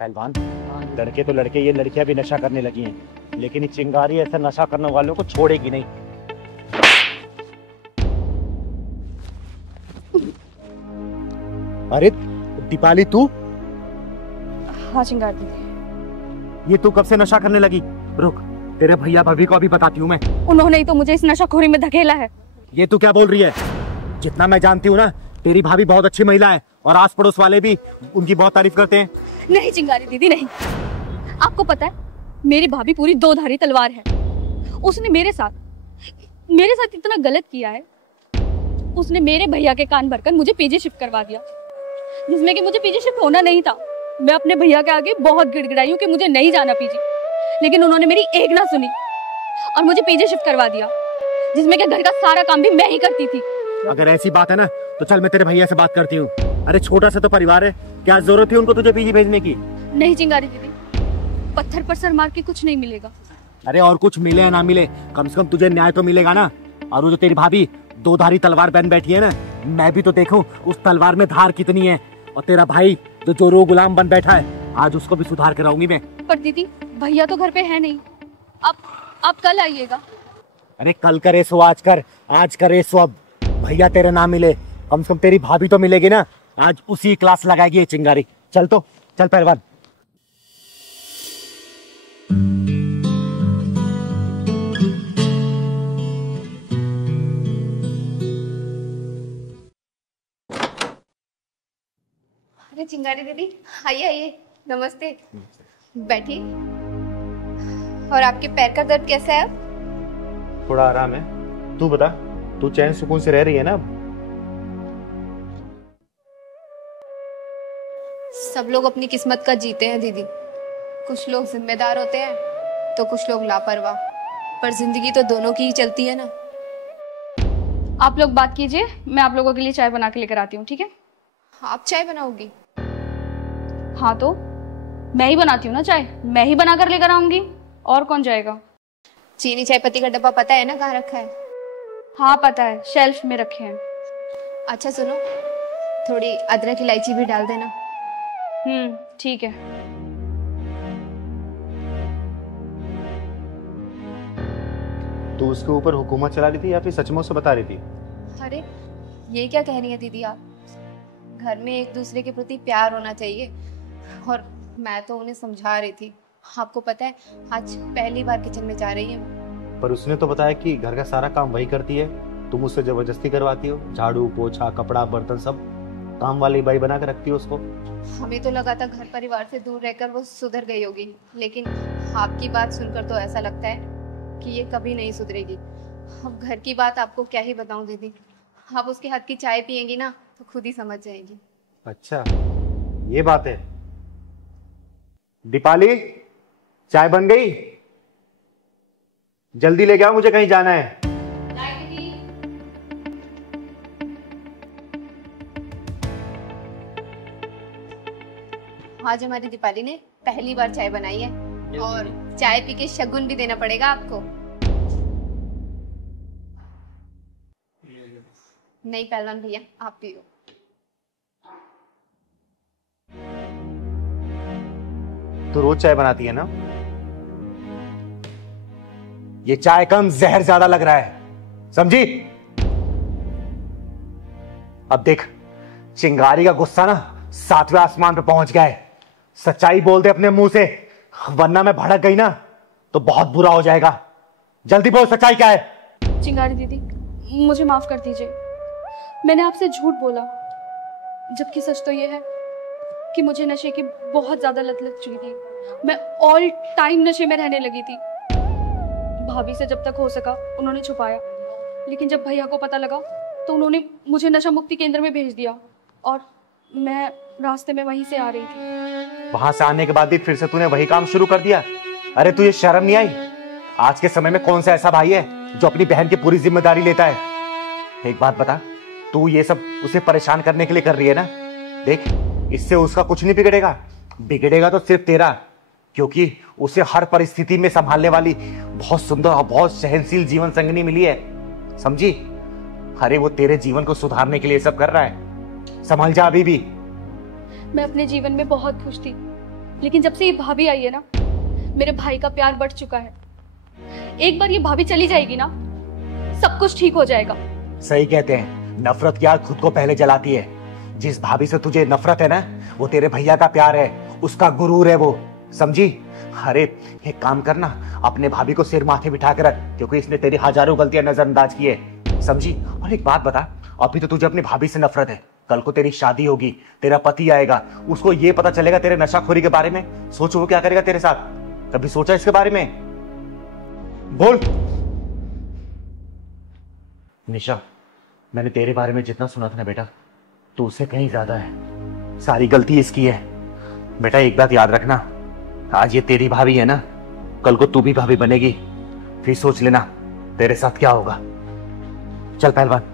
पहलवान, लड़के तो लड़के, ये लड़कियां भी नशा करने लगी हैं, लेकिन ये चिंगारी ऐसा नशा करने वालों को छोड़ेगी नहीं। अरे दीपाली, तू? हाँ चिंगारी दीदी। ये तू कब से नशा करने लगी? रुक, तेरे भैया भाभी को अभी बताती हूँ मैं। उन्होंने ही तो मुझे इस नशाखोरी में धकेला है। ये तू क्या बोल रही है? जितना मैं जानती हूँ ना, तेरी भाभी बहुत अच्छी महिला है और आस पड़ोस वाले भी उनकी बहुत तारीफ करते हैं। नहीं चिंगारी दीदी नहीं। आपको पता है मेरी भाभी पूरी दो धारी तलवार है। उसने मेरे साथ इतना गलत किया है। उसने मेरे भैया के कान भरकर मुझे पीजी शिफ्ट करवा दिया, जिसमें कि मुझे पीजी शिफ्ट होना नहीं था। मैं अपने भैया के आगे बहुत गिड़गिड़ाई हूँ कि मुझे नहीं जाना पीजी, लेकिन उन्होंने मेरी एक ना सुनी और मुझे पीजी शिफ्ट करवा दिया, जिसमें कि घर का सारा काम भी मैं ही करती थी। अगर ऐसी बात है ना तो चल मैं तेरे भैया से बात करती हूँ। अरे छोटा सा तो परिवार है, क्या जरूरत थी उनको तुझे पीजी भेजने की? नहीं चिंगारी दीदी, पत्थर पर सर मार के कुछ नहीं मिलेगा। अरे और कुछ मिले या ना मिले, कम से कम तुझे न्याय तो मिलेगा ना। और वो जो तेरी भाभी दो धारी तलवार बन बैठी है ना, मैं भी तो देखूं उस तलवार में धार कितनी है। और तेरा भाई जो चोरों गुलाम बन बैठा है, आज उसको भी सुधार कराऊंगी मैं। पर दीदी भैया तो घर पे है नहीं। आप कल आइएगा। अरे कल करे सो आज कर, आज करे सो अब। भैया तेरे ना मिले, कम से कम तेरी भाभी तो मिलेगी ना। आज उसी क्लास लगाएगी ये चिंगारी। चल तो चल पहलवान। अरे चिंगारी दीदी, आइए आइए, नमस्ते। बैठिए। और आपके पैर का दर्द कैसा है अब? थोड़ा आराम है। तू बता, तू चैन सुकून से रह रही है ना अब? सब लोग अपनी किस्मत का जीते हैं दीदी। कुछ लोग जिम्मेदार होते हैं तो कुछ लोग लापरवाह, पर जिंदगी तो दोनों की ही चलती है ना। आप लोग बात कीजिए, मैं आप लोगों के लिए चाय बना के लेकर आती हूँ, ठीक है? आप चाय बनाओगी? हाँ तो मैं ही बनाती हूँ ना चाय, मैं ही बना कर लेकर आऊंगी, और कौन जाएगा? चीनी चाय पत्ती का डब्बा पता है ना कहाँ रखा है? हाँ पता है, शेल्फ में रखे हैं। अच्छा सुनो, थोड़ी अदरक इलायची भी डाल देना। ठीक है। तू उसके ऊपर हुकूमत चला रही थी या फिर सचमुच से बता रही थी? अरे ये क्या कह रही है दीदी आप? घर में एक दूसरे के प्रति प्यार होना चाहिए, और मैं तो उन्हें समझा रही थी। आपको पता है आज पहली बार किचन में जा रही है। पर उसने तो बताया कि घर का सारा काम वही करती है, तुम उससे जबरदस्ती करवाती हो। झाड़ू पोछा कपड़ा बर्तन सब काम वाली बाई बना कर रखती हो उसको। हमें तो लगा था घर परिवार से दूर रहकर वो सुधर गई होगी, लेकिन आपकी बात सुनकर तो ऐसा लगता है कि ये कभी नहीं सुधरेगी। अब घर की बात आपको क्या ही बताऊं दीदी, आप उसके हाथ की चाय पियेंगी ना तो खुद ही समझ जाएगी। अच्छा ये बात है। दीपाली, चाय बन गई? जल्दी लेके आओ, मुझे कहीं जाना है। आज हमारी दीपाली ने पहली बार चाय बनाई है, और चाय पी के शगुन भी देना पड़ेगा आपको। नहीं पहलवान भैया, आप पियो। तो रोज चाय बनाती है ना? ये चाय कम जहर ज्यादा लग रहा है, समझी? अब देख, चिंगारी का गुस्सा ना 7वें आसमान पे पहुंच गया है। सच्चाई बोल दे अपने मुंह से, वरना मैं भड़क गई ना तो बहुत बुरा हो जाएगा। जल्दी बोल, सच्चाई क्या है? चिंगारी दीदी मुझे माफ कर दीजिए, मैंने आपसे झूठ बोला, जबकि सच तो ये है कि मुझे नशे की बहुत ज्यादा लत लग चुकी थी। मैं ऑल टाइम नशे में रहने लगी थी। भाभी से जब तक हो सका उन्होंने छुपाया, लेकिन जब भैया को पता लगा तो उन्होंने मुझे नशा मुक्ति केंद्र में भेज दिया, और मैं रास्ते में वहीं से आ रही थी। वहां से आने के बाद भी फिर से तूने वही काम शुरू कर दिया? अरे तुझे शर्म नहीं आई? आज के समय में कौन सा ऐसा भाई है जो अपनी बहन की पूरी जिम्मेदारी लेता है? एक बात बता, तू ये सब उसे परेशान करने के लिए कर रही है ना? देख, इससे उसका कुछ नहीं बिगड़ेगा, बिगड़ेगा तो सिर्फ तेरा, क्योंकि उसे हर परिस्थिति में संभालने वाली बहुत सुंदर और बहुत सहनशील जीवन संगिनी मिली है, समझी? अरे वो तेरे जीवन को सुधारने के लिए सब कर रहा है, संभल जा अभी भी। मैं अपने जीवन में बहुत खुश थी, लेकिन जब से ये भाभी आई है ना, मेरे भाई का प्यार बढ़ चुका है। एक बार ये भाभी चली जाएगी ना, सब कुछ ठीक हो जाएगा। सही कहते हैं, नफरत की आग खुद को पहले जलाती है। जिस भाभी से तुझे नफरत है ना, वो तेरे भैया का प्यार है, उसका गुरूर है वो, समझी? अरे एक काम करना, अपने भाभी को सिर माथे बिठा के रख, क्योंकि इसने तेरी हजारों गलतियां नजरअंदाज की है, समझी? और एक बात बता, अभी तो तुझे अपनी भाभी से नफरत है, कल को तेरी शादी होगी, तेरा पति आएगा, उसको ये पता चलेगा तेरे नशाखोरी के बारे में, सोचो वो क्या करेगा तेरे साथ? कभी सोचा इसके बारे में? बोल। निशा, मैंने तेरे बारे में जितना सुना था ना बेटा, तो उससे कहीं ज्यादा है। सारी गलती इसकी है। बेटा एक बात याद रखना, आज ये तेरी भाभी है ना, कल को तू भी भाभी बनेगी, फिर सोच लेना तेरे साथ क्या होगा। चल पहलवान।